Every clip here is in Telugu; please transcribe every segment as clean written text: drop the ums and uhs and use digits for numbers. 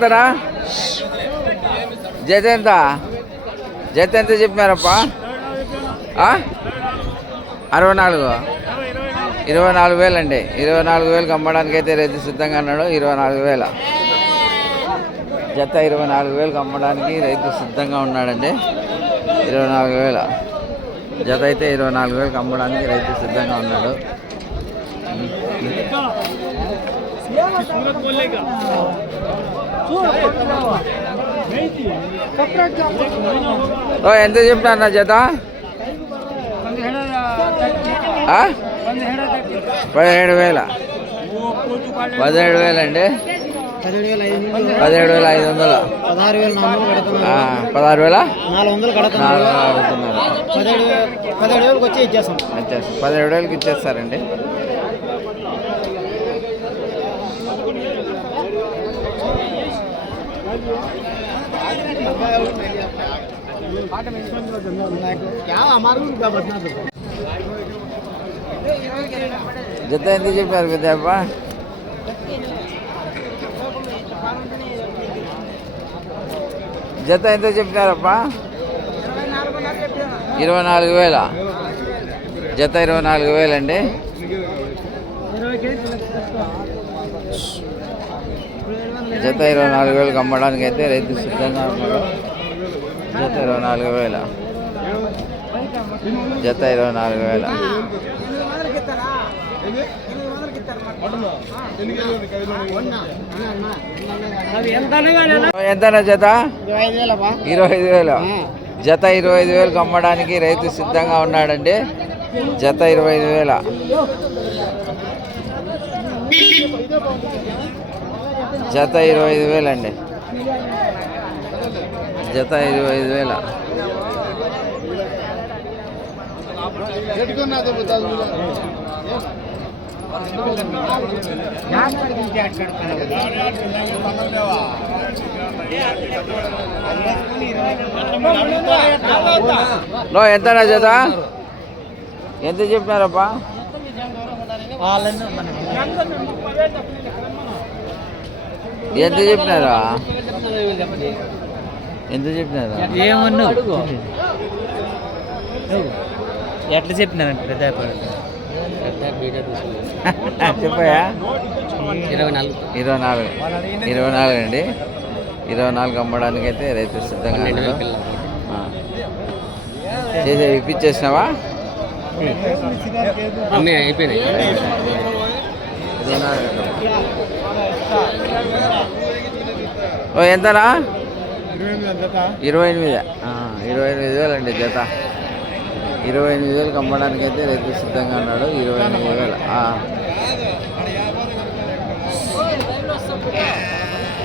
ఎంతరా? జత ఎంత? జత ఎంత చెప్పినారప్పా? 64. 24,000 అండి. 24,000 అమ్మడానికి అయితే రైతు సిద్ధంగా అన్నాడు. 24,000 జత. 24,000 అమ్మడానికి రైతు సిద్ధంగా ఉన్నాడండి. 24,000 జత అయితే 24,000 అమ్మడానికి రైతు సిద్ధంగా ఉన్నాడు. ఎంత చెప్తాను జత? 17,000. 17,000 అండి. 17,500. 16,400 అడుగుతున్నారు. 17,000 వచ్చి ఇచ్చేస్తాం. 17,000 ఇచ్చేస్తారండి. జత ఎంత చెప్పారు పెద్దప్ప? జత ఎంత చెప్పినారప్పా? 24,000 జత. 24,000 అండి. జత 24,000 అమ్మడానికి అయితే రైతు సిద్ధంగా ఉన్నాడు. జత 24,000. జత 24,000. ఎంతనా జత? 25,000. జత 25,000 అమ్మడానికి రైతు సిద్ధంగా ఉన్నాడండి. జత 25,000. జత 25,000 అండి. జత 25,000. ఎంతనా జత? ఎంత చెప్పినారప్పా? ఎంత చెప్పినారా? ఎంత చెప్పినారా? ఏమన్నా ఎట్లా చెప్పినారంటే చెప్పయా? 24 అండి. 24 అమ్మడానికి అయితే రైతు సిద్ధంగా చేసే ఇప్పించేసినావా? అన్నీ అయిపోయినాయి. ఎంతనా? 28,000 అండి జత. 28,000 అమ్మడానికి అయితే రైతు సిద్ధంగా ఉన్నాడు. 28,000.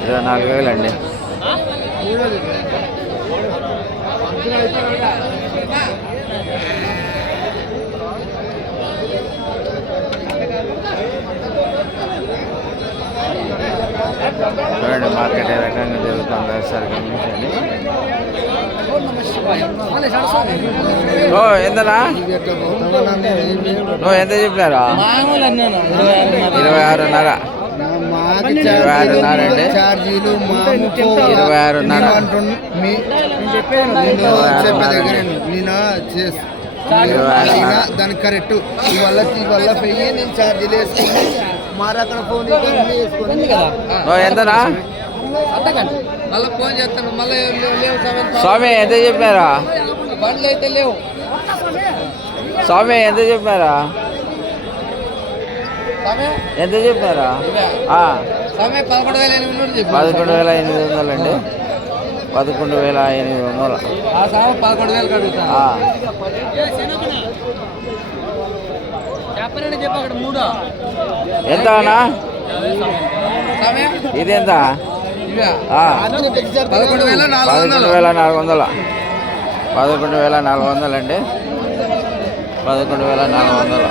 24,000 అండి. చూడండి మార్కెట్ ఏ రకంగా జరుగుతుంది ఒకసారి గమనించండి. ఎంతనా? ఎంత చెప్పినారా? 26,500. 26,500 అండి. 26,500. దానికి కరెక్ట్ ఇవల్ల పెయ్యి నేను ఛార్జీలు వేసుకుని మరి అక్కడ ఫోన్ ఎంతనా? మళ్ళీ ఫోన్ చేస్తాను. మళ్ళీ స్వామి ఎంత చెప్పినారా? బండ్లు అయితే లేవు. స్వామి ఎంత చెప్పినారా? ఎంత చెప్పినారా? 11,800 11,800 అండి. 11,800. 11,000 కడుగుతా. ఎంత అన్నా ఇది? ఎంత? 11,400. 11,400 అండి. 11,400.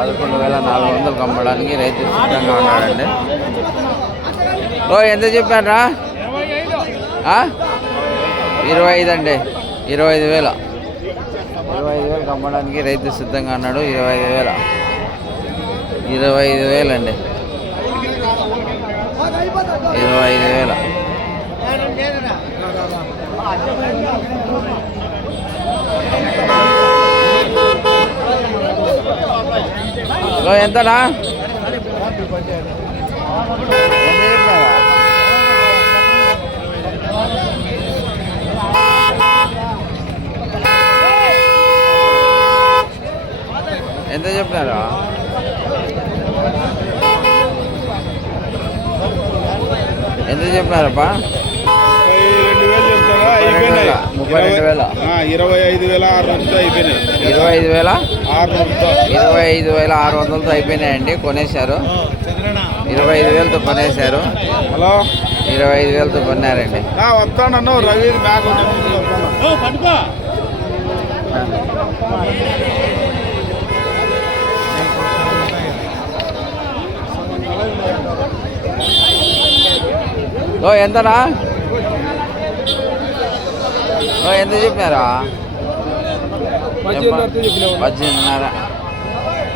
11,400 అమ్మడానికి రైతు సిద్ధంగా ఉన్నాడండి. ఎంత చెప్పారా? 25 అండి. 25,000. 25,000 అమ్మడానికి రైతు సిద్ధంగా అన్నాడు. 25,000. 25,000 అండి. 25,000. ఎంతనా? ఎంత చెప్పారా? ఎంత చెప్పారప్పా? 32,000 చెప్తారా? అయిపోయినాయి. 32,000. 25,600 అయిపోయినాయి. 25,600తో 25,600తో అయిపోయినాయండి. కొనేశారు. 25,000తో కొనేశారు. హలో 25,000తో కొన్నారండి. వస్తానన్ను రవి బ్యాగ్ ఎంతనా? ఎంత చెప్పారా? 18,500.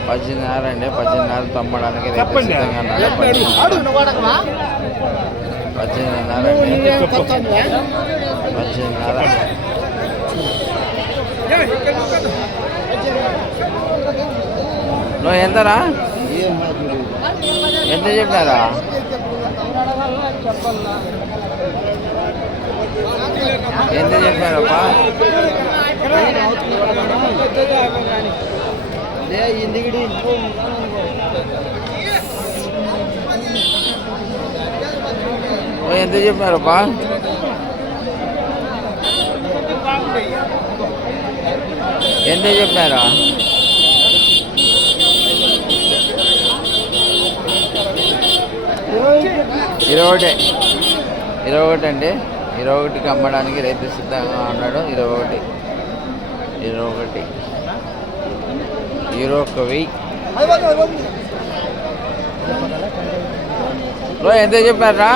18,500 అండి. 18,500 తమ్మడానికి రేపు సిద్ధంగా ఉన్నాడు. 18,500 అండి. 18,500. ఎంతనా? ఎంత చెప్పారా? ఎంత చెప్పారప్పా? ఎంత చెప్పారప్పా? ఎంత చెప్పారా? 21 అండి. 21కి అమ్మడానికి రైతు సిద్ధంగా ఉన్నాడు. 21 21,000. ఎంత చెప్పారా?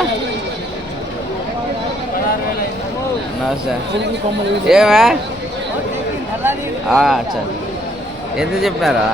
ఏమే ఎంత చెప్పారా?